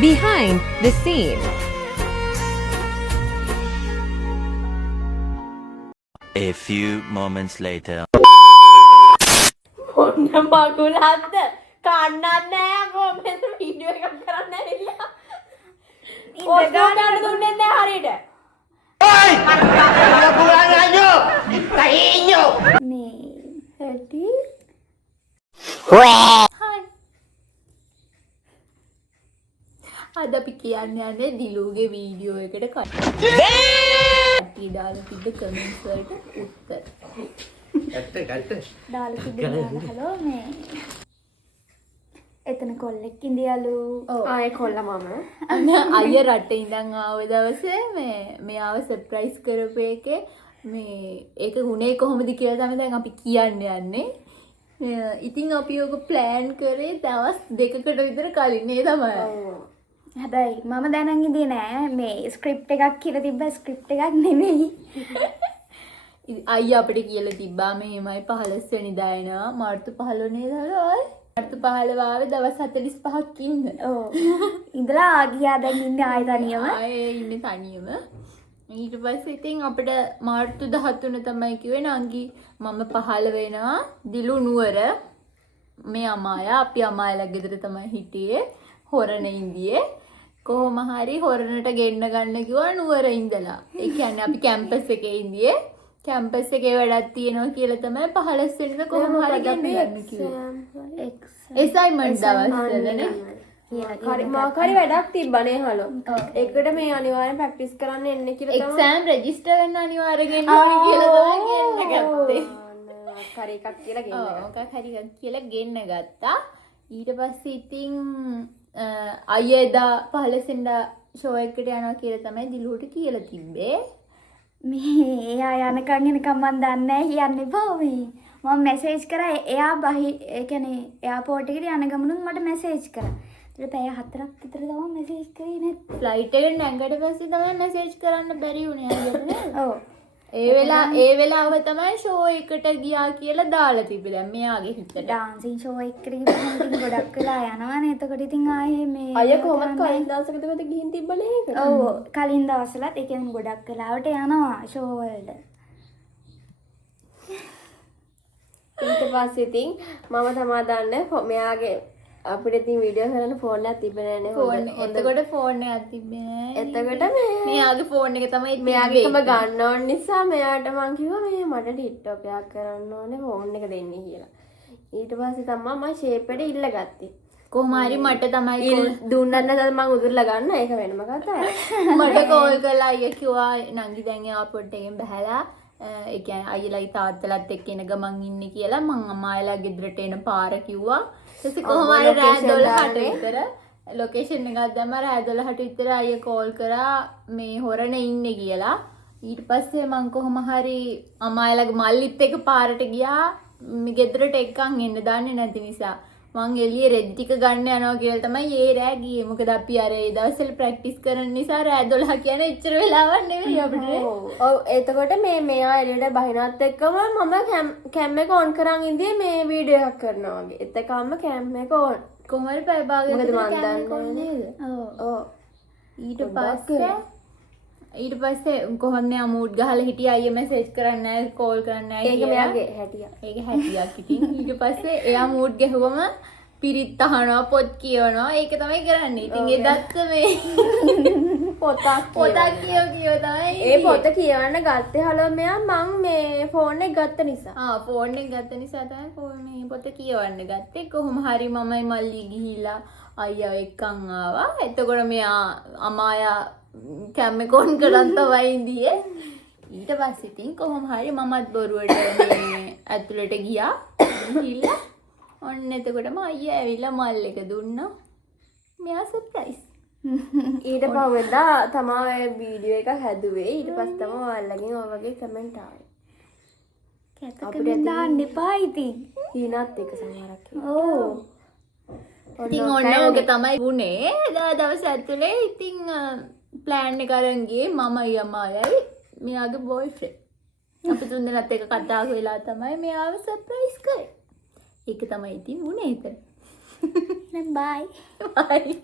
Behind the scene. A few moments later. ඔන්න මගුලක්ද කන්නත් නෑ කොහොමද වීඩියෝ එකක් කරන්න ඇවිල්ලා ඉඳ ගන්න දුන්නේ නැහැ හරියට මේ හැටි අද අපි කියන්න යන්නේ දිලුගේ වීඩියෝ එකට කට්ටි දාලා තිබ්බ කමෙන්ට්ස් වලට උත්තර දාලා තිබුණා හලෝ මේ එතන කොල්ලෙක් ඉඳියලු ආයේ කොල්ල මම අයිය රටේ ඉඳන් ආව දවසේ මෙයාව සර්ප්‍රයිස් කරපු එකේ මේ ඒක උනේ කොහොමද කියලා තමයි දැන් අපි කියන්න යන්නේ. ඉතින් අපි ඔක ප්ලෑන් කරේ දවස් දෙකකට විතර කලින් නේ තමයි. හැබැයි මම දැනන් ඉඳියේ නෑ මේ ස්ක්‍රිප්ට් එකක් කියලා තිබ්බ ස්ක්‍රිප්ට් එකක් නෙමෙයි. අයියා අපිට කියලා තිබ්බා මෙහෙමයි 15 වෙනිදා එනවා මාර්තු 15 නේද හලෝ මාර්තු 15 ආවේ දවස් 45ක් ඉන්න. ඔව්. ඉඳලා ගියා දැන් ඉන්නේ ආයෙ තනියම. ආයේ ඉන්නේ තනියම. ඊට පස්සේ ඉතින් අපිට මාර්තු 13 තමයි කිව්වේ නංගි මම 15 වෙනවා දිලු නුවර මේ අමායා අපි අමායාලා ගෙදර තමයි හිටියේ හොරණ ඉන්දියේ කොහොම හරි හොරණට ගෙන්න ගන්න කිව්වා නුවර ඉඳලා. ඒ කියන්නේ අපි කැම්පස් එකේ ඉන්දියේ කැම්පස් එකේ වැඩක් තියෙනවා කියලා තමයි 15 වෙනිදා කොහොම හරි ගෙන්න ගන්න කිව්වේ. අසයින්මන්ට් දවස්වලනේ. මාකාරි වැඩක් තිබ්බනේ හලෝ. ඒකට මේ අනිවාර්යෙන් ප්‍රැක්ටිස් කරන්න එන්න කියලා තමයි. එක්සෑම් රෙජිස්ටර් වෙන්න අනිවාර්යෙන් එන්න ඕනේ කියලා තමයි ගෙන්න ගත්තේ. කරි එකක් කියලා ගෙන්න. මොකක් හරි එකක් කියලා ගෙන්න ගත්තා. ඊට පස්සේ ඉතින් අයියා එදා 15 වෙනිදා ෂෝ එකට යනවා කියලා තමයි දිලුවට කියලා තිබ්බේ. මේ එයා යනකම් එනකම් මන් දන්නේ නැහැ යන්නේ බෝවි. මම මැසේජ් කරා එයා ඒ කියන්නේ එයාපෝට් එකට යන ගමනුත් මට මැසේජ් කරා. ඊට පැය 4ක් විතර තමයි මැසේජ් කරේ නැත්. ෆ්ලයිට් එකට නැංගට පස්සේ තමයි මැසේජ් කරන්න බැරි වුණේ අයියට නේද? ඔව්. ඒ වෙලාව තමයි ෂෝ එකට ගියා කියලා දාලා තිබ්බේ. දැන් මෙයාගේ හිතට. ඩාන්සින් ෂෝ එකකට ගිහින් ඉතින් ගොඩක් වෙලා යනවනේ. එතකොට ඉතින් ආයේ මේ අය කොහොමද කලින් දවසකද ගිහින් තිබ්බනේ ඒක. ඔව් කලින් දවස්වලත් ඒ කියන්නේ ගොඩක් වෙලාවට යනවා ෂෝ වලට. ඊට පස්සේ ඉතින් මම තමා දන්නේ මෙයාගේ අපිට ඉතින් වීඩියෝ කරන්න ෆෝන් එකක් තිබ්බේ නෑනේ. එතකොට ෆෝන් එකක් තිබ්බේ නෑ. එතකොට මෙයාගේ ෆෝන් එක තමයි මෙයාගේම ගන්න ඕන නිසා මෙයාට මං කිව්වා මේ මට ටික්ටොක් එකක් කරන්න ඕනේ ෆෝන් එක දෙන්න කියලා. ඊට පස්සේ තමයි මම ෂේප් එකට ඉල්ල ගත්තේ. කොහොම හරි මට තමයි දුන්නත් නැත්නම් මං උදුරලා ගන්න ඒක වෙනම කතාවක්. මට කෝල් කරලා අයියා කිව්වා නංගි දැන් එයාපෝට් එකෙන් බහැලා ඒ කියන්නේ අයියලයි තාත්තලත් එක්ක එන ගමන් ඉන්නේ කියලා මං අම්මායලා ගෙදරට එන පාර කිව්වා. ඊට කොහොම හරි රෑ 12ට විතර ලොකේෂන් එකක් දැම්මා රෑ 12ට විතර අයියා කෝල් කරා මේ හොරණ ඉන්නේ කියලා. ඊට පස්සේ මං කොහොම හරි අම්මායලාගේ මල්ලිත් එක්ක පාරට ගියා මේ ගෙදරට එක්කන් එන්න දන්නේ නැති නිසා. මං එළියේ රෙදි ටික ගන්න යනවා කියලා තමයි ඒ රෑ ගියේ. මොකද අපි අර ඒ දවස්වල ප්‍රැක්ටිස් කරන නිසා රෑ 12 කියන්නේ එච්චර වෙලාවක් නෙවෙයි අපිට. ඔව් එතකොට මෙයා එළියට බහිනත් එක්කම මම කැම් එක ඔන් කරන් ඉඳියේ මේ වීඩියෝ එකක් කරනවා වගේ. එතකම්ම කැම් එක ඔන්. කොහොමද පැය භාගයක් මොකද මන් කැම් දන්නේ නේද? ඔව්. ඊට පස්සේ කොහොමද යා මූඩ් ගහලා හිටියා අයියා මැසේජ් කරන්නේ නැහැ කෝල් කරන්නේ නැහැ ඒක මෙයාගේ හැටියක්. ඒක හැටියක් ඉතින් ඊට පස්සේ එයා මූඩ් ගැහුවම පිරිත් අහනවා පොත් කියවනවා ඒක තමයි කරන්නේ. ඉතින් එදත් මේ පොතක් කියව තමයි ඒ පොත කියවන්න ගත්තේ හලෝ මෙයා මං මේ ෆෝන් එක ගත්ත නිසා. ෆෝන් එක ගත්ත නිසා තමයි මේ පොත කියවන්න ගත්තේ. කොහොම හරි මමයි මල්ලි ගිහිල්ලා අයියා එක්කන් ආවා. එතකොට මෙයා අමායා කැම්ම කොන් කරන් තමයි ඉඳියේ. ඊට පස්සේ ඉතින් කොහොම හරි මමත් බොරුවට මේ ඇතුළට ගියා. ගිහිල්ලා ඔන්න එතකොටම අයියා ඇවිල්ලා මල් එක දුන්නා. මෙයා සර්ප්‍රයිස්. ඊට පස්වෙන්දා තමයි වීඩියෝ එක හැදුවේ. ඊට පස්සේ තමයි ඔයාලගෙන් ඔය වගේ කමෙන්ට් ආවේ. කැතකම දාන්න එපා ඉතින්. හීනත් එක සමහරක්. ඔව්. ඉතින් ඔන්න ඔක තමයි වුණේ. දවස් ඇතුලේ ඉතින් ප්ලෑන් එක අරන් ගියේ මමයි අමායයි මෙයාගේ බොයිෆ්‍රෙන්ඩ්. අපි තුන්දෙනාත් එක කතා කරලා තමයි මෙයාව සර්ප්‍රයිස් කරේ. ඒක තමයි ඉතින් වුණේ එතන. බයි. බයි.